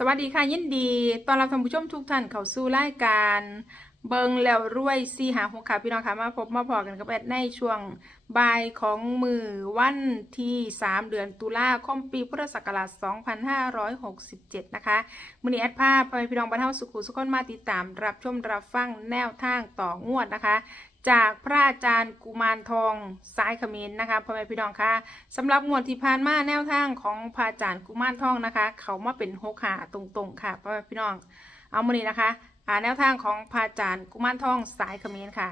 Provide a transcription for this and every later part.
สวัสดีค่ะยินดีตอนรับท่านผู้ชมทุกท่านเข้าสู่รายการเบิงแล้วรวยซีหาหกค่ะพี่น้องค่ะมาพบมาพอกันกับแอดในช่วงบ่ายของมือวันที่ 3 เดือนตุลาคมปีพุทธศักราช 2567 นะคะมือนี้แอดภาพพี่น้องบรรเทาสุขุสุขคนมาติดตามรับชมรับฟังแนวทางต่องวดนะคะ จากพระอาจารย์กุมารทองสายเขมินนะคะพ่อแม่พี่น้องค่ะสำหรับงวดที่ผ่านมาแนวทางของพระอาจารย์กุมารทองนะคะ เขามาเป็นหกหาตรงๆค่ะพ่อแม่พี่น้อง เอามานี้นะคะอ่าแนวทางของพระอาจารย์กุมารทองสายเขมินค่ะ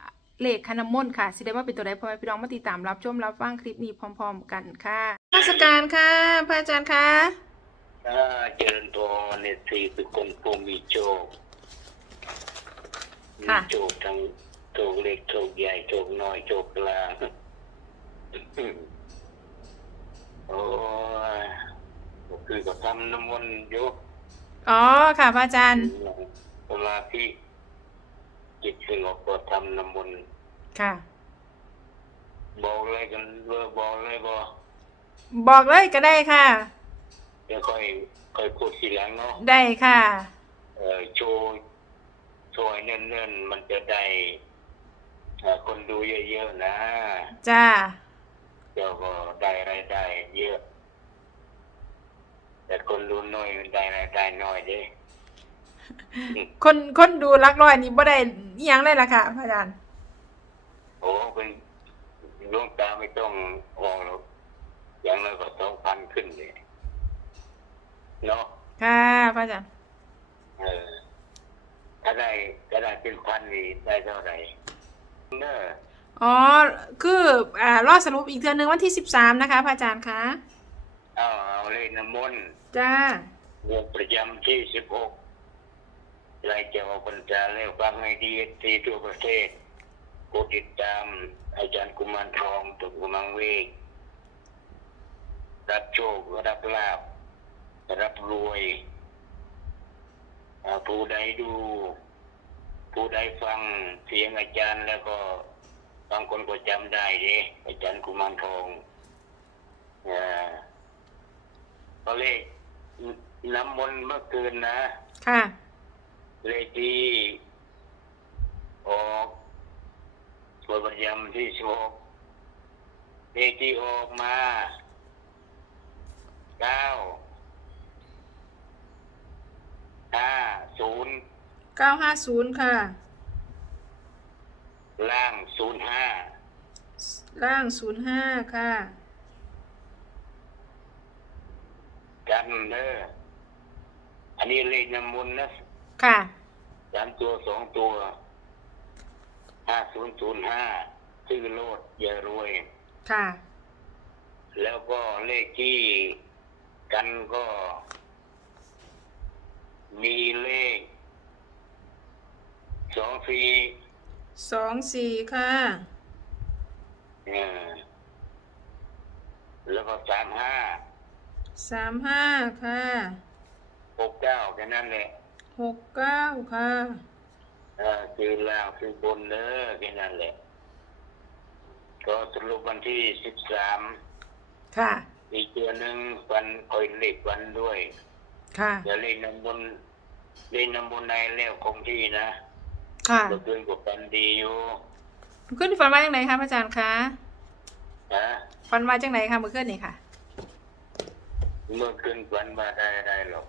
อ่าเลขคณมนต์ค่ะสิได้ว่าเป็นตัวใดพ่อแม่พี่น้องมาติดตามรับชมรับฟังคลิปนี้พร้อม ๆ กันค่ะราชการค่ะพระอาจารย์คะถ้าเจริญพรในสี่เป็นคนผู้มีโชคมีโชคทั้ง โชคเล็กโชคใหญ่โชคน้อยโชคกลางโอ้ยก็คือก็ทำน้ำมนต์อยู่อ๋อค่ะพระอาจารย์ สมาธิจิตสงบก็ทำน้ำมนต์ค่ะ บอกเลยกันเบอร์บอกเลยบ่บอกเลยก็ได้ค่ะ เดี๋ยวค่อยค่อยพูดทีหลังเนาะได้ค่ะ เออโชว์โชว์ให้เนิ่นๆมันจะได้เอ่อคนดูเยอะๆนะจ้าเดี๋ยวก็ได้รายได้เยอะ แต่คนดูน้อยได้รายได้น้อยเด้คนคนดูรักร้อยนี่บ่ได้อิหยังเลยล่ะค่ะพระอาจารย์โอ้เป็นดวงตาไม่ต้องห่วงหรอกอย่างน้อยก็สองพันขึ้นเลยเนาะค่ะพระอาจารย์เออถ้าได้ถ้าได้เป็นพันนี่ได้เท่าไหร่เนอะ อ๋อ คืออ่ารอสรุปอีกเทือนึงวันที่สิบสามนะคะพระอาจารย์คะเอาเอาเลยน้ำมนต์จ้าเรื่องประจำที่สิบหกรายจะออกพรรษาแล้วฟังให้ดีที่ทั่วประเทศกดติดตามอาจารย์กุมารทองตุกกุมังเวกรับโชครับลาบ รับรวยอ่าผู้ใดดู ผู้ใดฟังเสียงอาจารย์แล้วก็ บางคนก็จำได้เด้อาจารย์กุมารทองอ่าก็เลขน้ำมนต์เมื่อคืนนะ ค่ะ เลขที่ออกตัวประจำที่สิบหกเลขที่ออกมาเก้าห้าศูนย์เก้าห้าศูนย์ค่ะ ล่างศูนย์ห้าล่างศูนย์ห้าค่ะ กันเนออันนี้เลขน้ำมนต์นะค่ะ สามตัวสองตัวห้าศูนย์ศูนย์ห้าชื่อโลดอย่ารวย ค่ะ แล้วก็เลขที่กันก็ มีเลขสองสี่ สองสี่ค่ะเออแล้วก็สามห้าสามห้าค่ะหกเก้าแค่นั้นแหละหกเก้าค่ะเออคือล่างคือบนเนอแค่นั้นแหละ ก็สรุปวันที่สิบสามค่ะ อีกเดือนหนึ่งวันคอยเลขวันด้วยค่ะอย่าเล่นน้ำบนเล่นน้ำบนในแล้วคงที่นะ ค่ะเมื่อคืนก็ปันดีอยู่ขึ้นฝันว่าจังไหนคะพระอาจารย์คะนะฝันว่าจังไหนคะเมื่อคืนนี่ค่ะ เมื่อคืนฝันมาได้ได้หรอก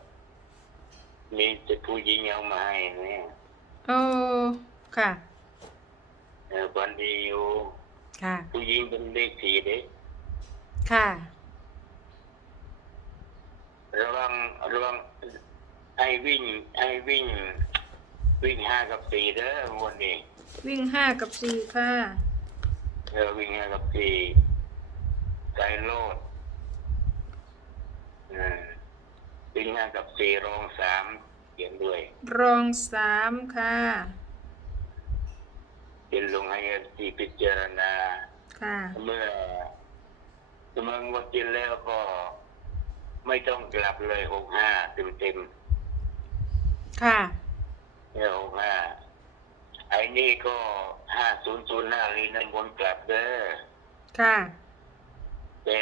มีแต่ผู้หญิงเอามาให้เนี่ยโอ้ค่ะเออฝันดีอยู่ค่ะ ผู้หญิงเป็นเลขสี่เด็กค่ะระวังระวังไอ้วิ่งไอ้วิ่ง วิ่งห้ากับสี่เด้อวันนี้วิ่งห้ากับสี่ค่ะ เออวิ่งห้ากับสี่ใจโลดเออวิ่งห้ากับสี่รองสามเขียนด้วยรองสามค่ะเป็นลงให้ที่พิจารณา ค่ะ เมื่อเมื่องวดกินแล้วก็ไม่ต้องกลับเลยหกห้าเต็มเต็มค่ะ ๆเนี่ยหกห้าไอ้ นี่ก็ห้าศูนย์ศูนย์ห้าลีนั่นวนกลับเด้อค่ะ แต่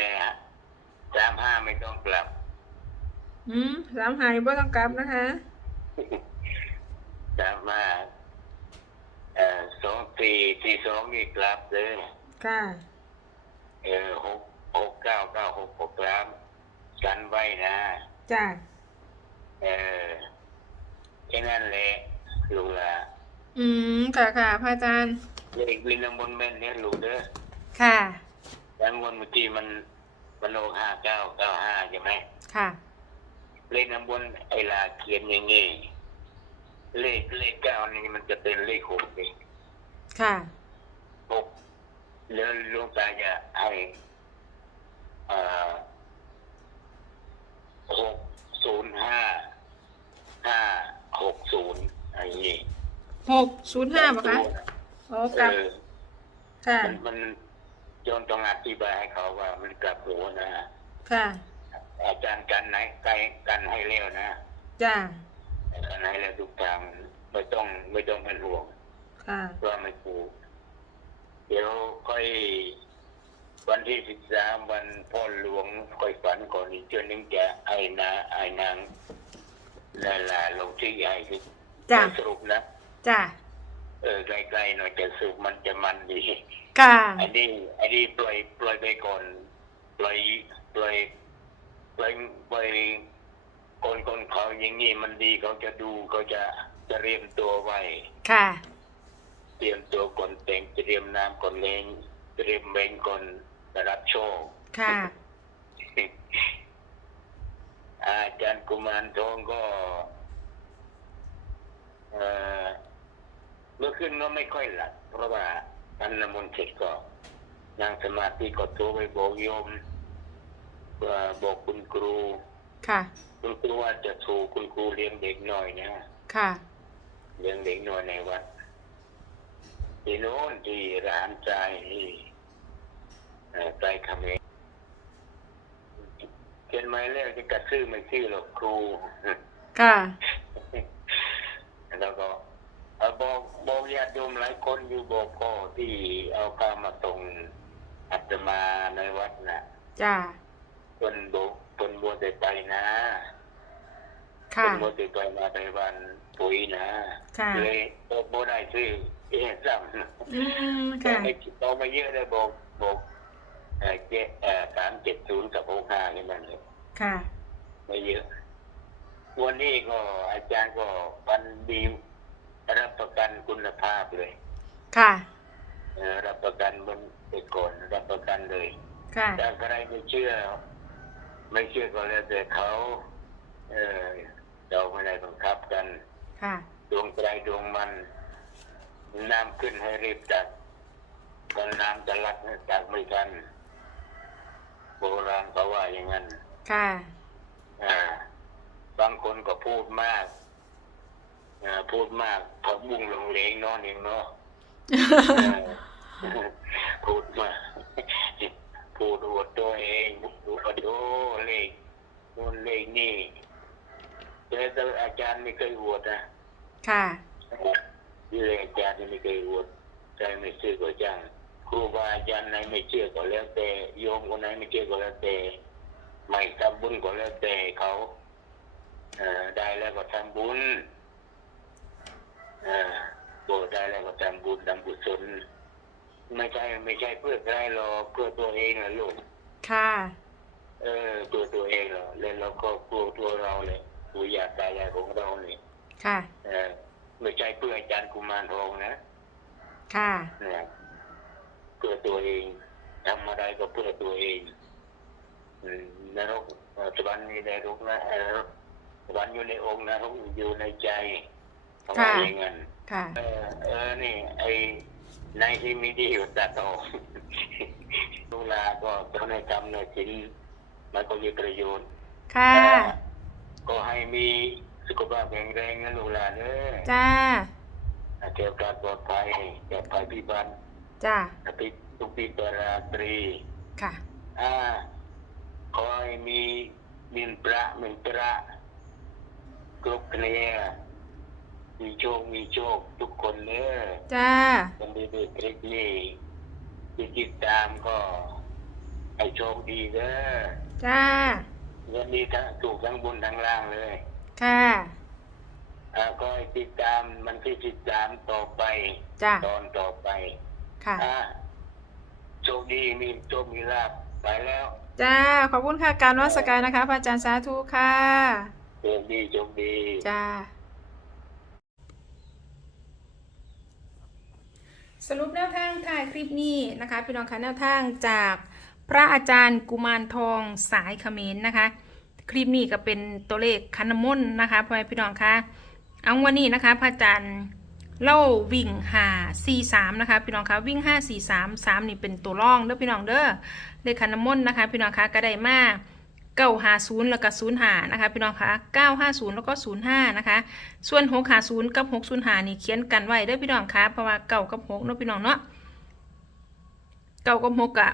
สามห้าไม่ต้องกลับ อืมสามหายบ่ต้องกลับนะคะสามมาเอ่อสองสี่สี่สองอีกกลับเลยค่ะเออหกหกเก้าเก้าหกหกกลับกันไว้นะจ้าเออแค่นั้นแหละลูกละ อืมค่ะค่ะพระอาจารย์เลขลินน้ำมนต์แม่นเนี่ยลูกเด้อค่ะยังวนเมื่อกี้มันมันโลห้าเก้าเก้าห้าใช่ไหมค่ะเลขน้ำบนไอ้ลาเขียนอย่างงี้เลขเลขเก้านี่มันจะเป็นเลขหกเองค่ะหกแล้วหลวงตาจะให้เอ่อหกศูนย์ห้าห้าหกศูนย์อะไรอย่างงี้ หกศูนย์ห้าป่ะคะโอ้เอกลับอค่ะ มันมันโยมต้องอธิบายให้เขาว่ามันกลับหัวนะ ค่ะ อาจารย์กันไหนไกลกันให้เร็วนะจ้า กันให้แล้วทุกทางไม่ต้องไม่ต้องเป็นห่วงค่ะ ว่าไม่ถูกเดี๋ยวค่อย วันที่สิบสามวันพ่อหลวงค่อยฝันก่อนอีกเจ้านึงจะไอ้นาไอ้นางลาลาลงที่ไอ้ที่จ้ะ สรุปนะ จ้าเออไกลๆหน่อยจะสรุปมันจะมันดีค่ะไอ้นี่ไอ้นี่ปล่อยปล่อยไปก่อนปล่อยปล่อยปล่อยปล่อยคนคนเขาอย่างนี้มันดีเขาจะดูเขาจะจะเตรียมตัวไว้ ค่ะ เตรียมตัวก่อนแต่งเตรียมน้ำก่อนเลงเตรียมเบงก่อนรับโชคค่ะ อาจารย์กุมารทองก็ เอ่อ เมื่อคืนก็ไม่ค่อยหลับเพราะว่าทำน้ำมนต์เสร็จก็นั่งสมาธิก็โทรไปบอกโยมเอ่อบอกคุณครู ค่ะ คุณครูว่าจะถูกคุณครูเลี้ยงเด็กหน่อยนะค่ะ เลี้ยงเด็กน้อยในวัดที่โน้นที่ร้านใจที่เอ่อใจคำเองเขียนหมายเลขจะกระชื่อไม่ชื่อหรอกครู ค่ะ แล้วก็เอ่อ บอกบอกญาติโยมหลายคนอยู่บอกก็ที่เอาข้าวมาส่งอาตมาในวัดนะจ้าคนบอกคนบัวแต่ไปนะคค่ะนบัวแต่ไปมาในวันปุ๋ยนะค่ะเลยบอกบ่ได้ชื่อเอ๊ะซ้ำอืมบอค่ะกไม่บอกไม่เยอะเลยบอกบอกเอ่อเจ็ดเอ่อสามเจ็ดศูนย์กับหกห้าแค่นั้นเลยค่ะ ไม่เยอะ วันนี้ก็อาจารย์ก็วันดี รับประกันคุณภาพเลยค่ะเอ่อรับประกันบนไปก่อนรับประกันเลยค่ะถ้าใครไม่เชื่อ ไม่เชื่อก็แล้วแต่เขา เออเราไม่ได้บังคับกัน ค่ะ ดวงใครดวงมัน น้ำขึ้นให้รีบตักตอนน้ำจะลักให้ตักไม่ทันโบราณเขาว่าอย่างนั้น ค่ะ อ่า บางคนก็พูดมากอ่า พูดมากผักบุ้งหลงเหลงนอนเองเนาะเออพูดมากพูดอวดตัวเองพูดอวดโอ้เลขนู่นเลขนี่แต่แต่อาจารย์ไม่เคยอวดนะค่ะที่เลยอาจารย์ไม่เคยอวดใจไม่เชื่อก็จังครูบาอาจารย์ไหนไม่เชื่อก็แล้วแต่โยมคนไหนไม่เชื่อก็แล้วแต่ไม่ทำบุญก็แล้วแต่เขาเออได้แล้วก็ทำบุญ เออโบได้แล้วก็ทำบุญทำบุญศลไม่ใช่ไม่ใช่เพื่อใครหรอกเพื่อตัวเองนะลูกค่ะ เออตัวตัวเองเหรอแล้วเราก็กลัวตัวเราเลยตัวอยากตายายของเราเนี่ยค่ะ เออไม่ใช่เพื่ออาจารย์กุมารทองนะค่ะเนี่ยเพื่อตัวเองทำอะไรก็เพื่อตัวเองอืมนรกเอ่อสวรรค์มีในรกนะเออสวรรค์อยู่ในองค์นรกอยู่ในใจ เขาว่าอย่างนั้นค่ะ เออ เออ นี่ ไอ้ในที่มีดีอยู่ตัดออกลูกลาก็ต้องในกรรมในสินมันก็มีประโยชน์ ค่ะ ก็ให้มีสุขภาพแข็งแรงนะลูกหลานเอ้ยจ้าเกี่ยวกับปลอดภัยปลอดภัยพิบัติจ้าอภิทุกปีปราตรี ค่ะ อ่าขอให้มีมินประมินประกรุบเคลียร์ มีโชค มีโชค ทุกคนเน้อจ้าคนดีดีคลิปนี้ที่ติดตามก็ให้โชคดีเด้อจ้าเงินดีทั้งถูกทั้งบุญทั้งล่างเลย ค่ะอ่าก็ให้ติดตามมันที่ติดตามต่อไป จ้าตอนต่อไปค่ะอ่าโชคดีมีโชค มีลาบไปแล้ว จ้า ขอบคุณค่ะการนวัสการนะคะพระอาจารย์สาธุค่ะโชคดีโชคดีจ้า สรุปแนวทางถ่ายคลิปนี้นะคะพี่น้องคะแนวทางจากพระอาจารย์กุมารทองสายเขมรนนะคะ คลิปนี้ก็เป็นตัวเลขคันนำมนนะคะพ่อพี่น้องคะเอาวันนี้นะคะพระอาจารย์เล่าวิ่งหาสี่สามนะคะพี่น้องคะวิ่งห้าสี่สามสามนี่เป็นตัวร่องเด้อพี่น้องเด้อเลขคันนำมนนะคะพี่น้องคะก็ได้มา เก้าหาศูนย์แล้วก็ศูนย์หานะคะพี่น้องคะเก้าห้าศูนย์แล้วก็ศูนย์ห้านะคะ ส่วนหกหาศูนย์กับหกศูนย์หานี่เขียนกันไว้เด้อพี่น้องคะเพราะว่าเก้ากับหกเนาะพี่น้องเนาะเก้ากับหกอะ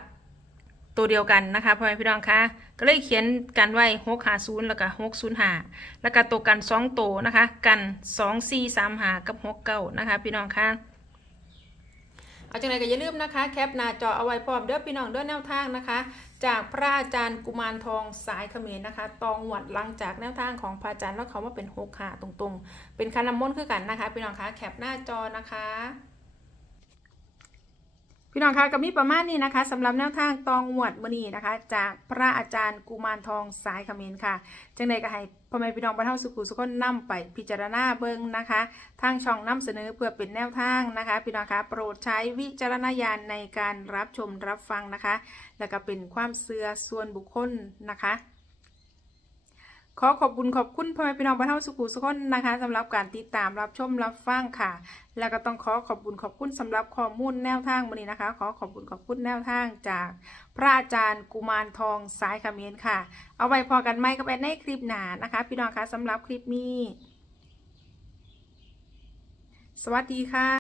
ตัวเดียวกันนะคะพ่อแม่พี่น้องคะก็เลยเขียนกันไว้หกหาศูนย์แล้วก็หกศูนย์หาแล้วก็ตัวกันสองตัวนะคะ กันสองสี่สามหากับหกเก้านะคะพี่น้องคะเอาจังไรก็อย่าลืมนะคะ แคปหน้าจอเอาไว้พร้อมเด้อพี่น้องเด้อแนวทางนะคะ จากพระอาจารย์กุมารทองสายเขมรนะคะ ตองหวัดลังจากแนวทางของพระอาจารย์ว่าเขาว่าเป็นหกขาตรงๆ เป็นคันน้ำมนต์คือกันนะคะพี่น้องคะแคปหน้าจอนะคะ พี่น้องคะกับมีประมาณนี้นะคะสำหรับแนวทางตองหวัดมณีนะคะ จากพระอาจารย์กุมารทองสายเขมรค่ะจังใดก็ให้ พ่อแม่พี่น้องบรรเทาสุขุสุขนนำไปพิจารณาเบิ่งนะคะ ทางช่องนำเสนอเพื่อเป็นแนวทางนะคะ พี่น้องคะโปรดใช้วิจารณญาณในการรับชมรับฟังนะคะ แล้วก็เป็นความเสื่อส่วนบุคคลนะคะ ขอขอบคุณขอบคุณพ่อแม่พี่น้องบรรเทาสุขุสุขนนะคะสำหรับการติดตามรับชมรับฟังค่ะ แล้วก็ต้องขอขอบคุณขอบคุณสำหรับข้อมูลแนวทางวันนี้นะคะ ขอขอบคุณขอบคุณแนวทางจากพระอาจารย์กุมารทองสายเขมรค่ะ เอาไว้พอกันไหมกับแอนในคลิปหน้านะคะ พี่น้องคะสำหรับคลิปนี้ สวัสดีค่ะ